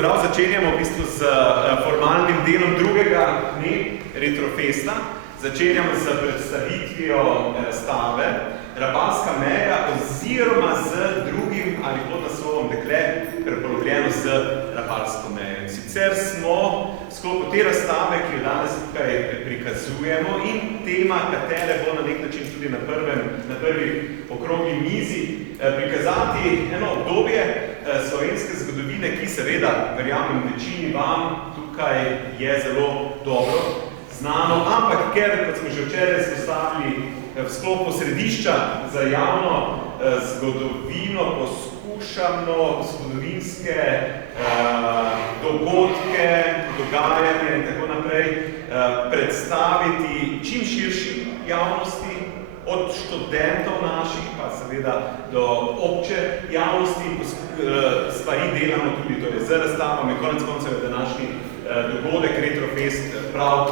pozdrav, začenjamo v bistvu z formalnim delom drugega dne Retrofesta. Začenjamo z predstavitvijo razstave Rapalska meja oziroma z drugim ali podnaslovom Dekle, prepolovljeno z Rapalsko mejo. Sicer smo v sklopu te razstave, ki jo danes tukaj prikazujemo in tema, katere bo na nek način tudi na prvi okrogli mizi, prikazati eno obdobje slovenske zgodovine, ki seveda, verjamem, večini vam tukaj je zelo dobro znano, ampak ker, kot smo že včeraj izpostavili, v sklopu središča za javno zgodovino poskušamo zgodovinske dogodke, dogajanje in tako naprej predstaviti čim širši javnosti, od študentov naših, pa seveda do obče javnosti, stvari delamo tudi torej z razstavami, konec koncev je današnji dogodek Retrofest prav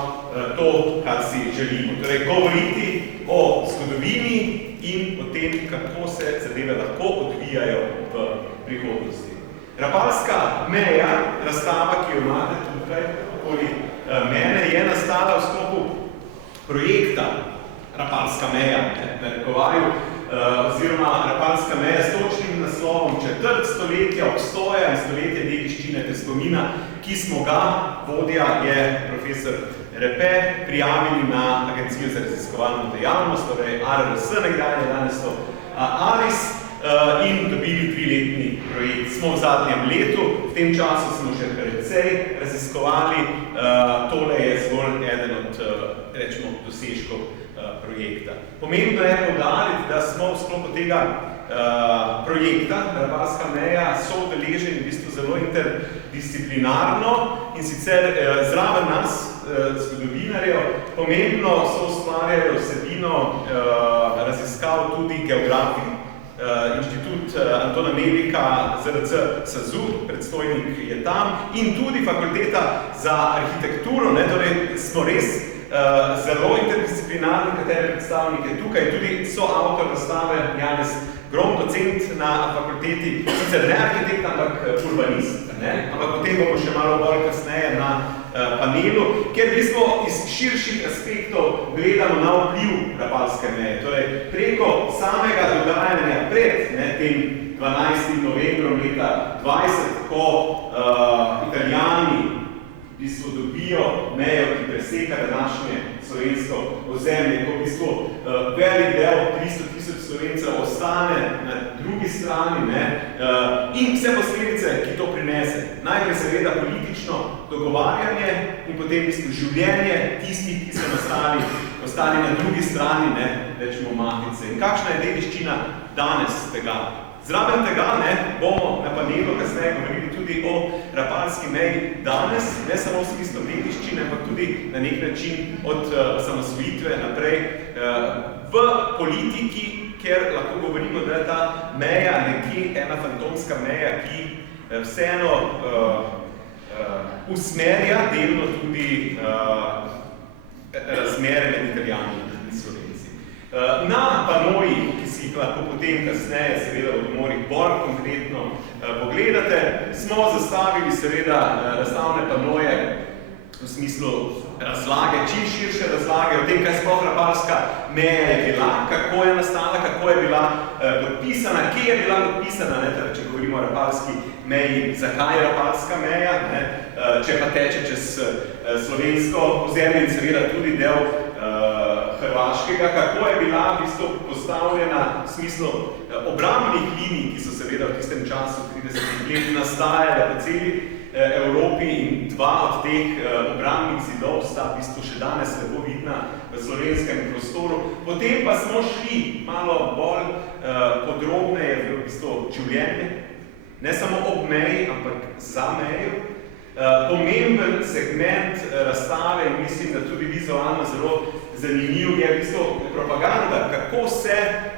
to, kar si želimo. Torej, govoriti o zgodovini in o tem, kako se zadeve lahko odvijajo v prihodnosti. Rapalska meja, razstava, ki jo imate tukaj okoli mene, je nastala v sklopu projekta Rapalska meja, narekovaju, oziroma Rapalska meja s točnim naslovom četrt stoletja obstoja in stoletja dediščine ter spomina, ki smo ga, vodja je profesor Repe, prijavili na Agencijo za raziskovalno dejavnost, torej ARRS, nekdaj je danes to ARIS, in dobili 3-letni projekt. Smo v zadnjem letu, v tem času smo že precej raziskovali, tole je zgolj eden od, rečemo, dosežkov projekta. Pomembno je poudariti, da smo v sklopu tega projekta Rapalska meja so udeleženi v bistvu zelo interdisciplinarno in sicer zraven nas, zgodovinarjev, pomembno so ustvarjajo vsebino raziskav tudi geografi. Inštitut Antona Melika, ZRC SAZU, predstojnik je tam, in tudi fakulteta za arhitekturo, torej smo res zelo interdisciplinarni, katere predstavnike tukaj, tudi so avtor razstave Janez Grom, docent na fakulteti, sicer ne arhitekt, ampak urbanist, ampak potem bomo še malo bolj kasneje na panelu, kjer v bistvu iz širših aspektov gledamo na vpliv Rapalske meje. Torej, preko samega dogajanja pred tem 12. novembrom leta 20, ko Italijani v bistvu dobijo mejo, ki preseka današnje slovensko ozemlje, ko v bistvu velik del 300 000 Slovencev ostane na drugi strani in vse posledice, ki to prinese. Najprej seveda politično dogovarjanje in potem v bistvu življenje tistih, ki so ostali na drugi strani, rečemo matice. In kakšna je dediščina danes tega? Zraven tega bomo na panelu kasneje govorili tudi o Rapalski meji danes, ne samo v smislu dediščine, ampak tudi na nek način od osamosvojitve naprej v politiki, ker lahko govorimo, da je ta meja nekje ena fantomska meja, ki vseeno usmerja delno tudi razmere med Italijani in Slovenci. Na panojih, ki si jih lahko potem kasneje, seveda v odmorih bolj konkretno pogledate, smo zastavili seveda razstavne panoje v smislu razlage, čim širše razlage o tem, kaj sploh Rapalska meja je bila, kako je nastala, kako je bila podpisana, kje je bila podpisana, če govorimo o Rapalski meji, zakaj je Rapalska meja, če pa teče čez slovensko ozemlje in seveda tudi del Hrvaškega, kako je bila v bistvu postavljena v smislu obrambnih linij, ki so seveda v tistem času 30 let nastajale po celi Evropi in dva od teh obrambnih zidov sta v bistvu še danes lepo vidna v slovenskem prostoru. Potem pa smo šli malo bolj podrobneje v bistvu življenje, ne samo ob meji, ampak za mejo. Pomemben segment razstave in mislim, da tudi vizualno zelo zanimiv je v bistvu propaganda, kako se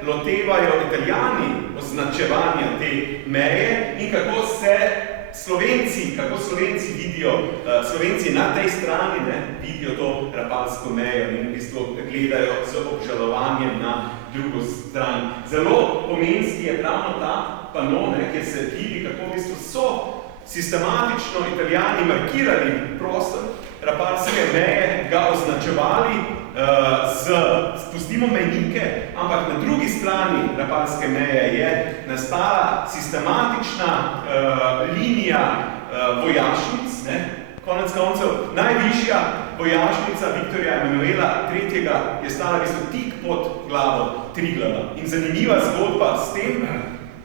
lotevajo Italijani označevanja te meje in kako se Slovenci vidijo, Slovenci na tej strani vidijo to Rapalsko mejo in v bistvu gledajo z obžalovanjem na drugo stran. Zelo pomenski je ravno ta pano, kjer se vidi, kako v bistvu so sistematično Italijani markirali prostor Rapalske meje, ga označevali spustimo mejnike, ampak na drugi strani Rapalske meje je nastala sistematična linija vojašnic, konec koncev, najvišja vojašnica Viktorja Emanuela III. Je stala v bistvu tik pod glavo Triglava. In zanimiva zgodba s tem,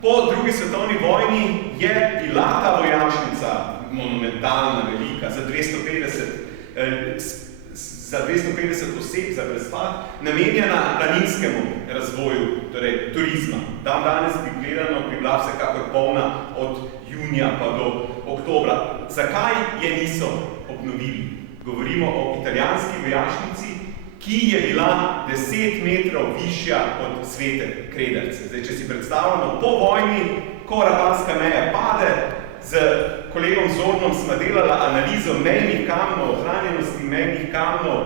po drugi svetovni vojni je bila ta vojašnica monumentalna, velika, za 250 oseb za prespad, namenjena planinskemu razvoju, torej turizma. Danes bi gledano bi bila vsekakor polna od junija pa do oktobra. Zakaj je niso obnovili? Govorimo o italijanski vojašnici, ki je bila 10 metrov višja od Svete Krederce. Zdaj, če si predstavljamo po vojni, ko Rapalska meja pade, z kolegom Zornom smo delala analizo mejnih kamnov, ohranjenosti mejnih kamnov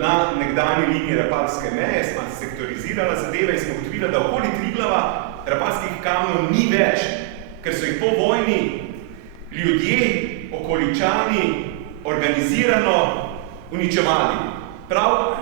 na nekdanji liniji Rapalske meje, smo sektorizirala zadeve in smo ugotovili, da okoli Triglava Rapalskih kamnov ni več, ker so jih po vojni ljudje, okoličani, organizirano uničevali. Prav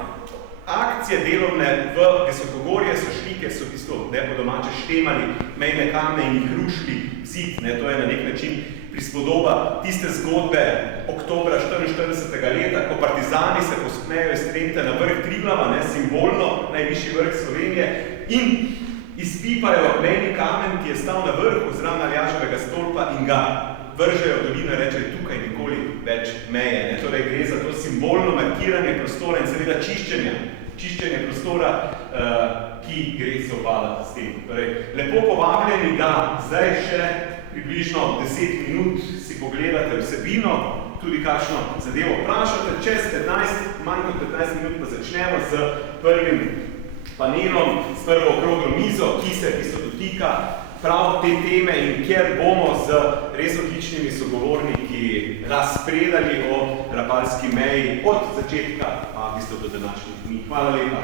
akcije delovne v Visokogorje so šli, ker so tisto, po domače štemali mejne kamne in jih rušili zid. To je na nek način prispodoba tiste zgodbe oktobra 1944. leta, ko partizani se pospnejo iz Trente na vrh Triglava, simbolno najvišji vrh Slovenije, in izpipajo mejni kamen, ki je stal na vrhu zraven Aljaževega stolpa in ga vržejo v dolino in rečejo, tukaj nikoli več meje. Torej gre za to simbolno markiranje prostora in seveda čiščenje prostora, ki gre sovpadati s tem. Torej, lepo povabljeni, da zdaj še približno 10 minut si pogledate vsebino, tudi kakšno zadevo vprašate. Čez 15, manj kot 15 minut pa začnemo z prvim panelom, s prvo okroglo mizo, ki se v bistvu dotika prav te teme in kjer bomo z res odličnimi sogovorniki razpredali o Rapalski meji od začetka pa v bistvu do današnjih dni. Hvala lepa.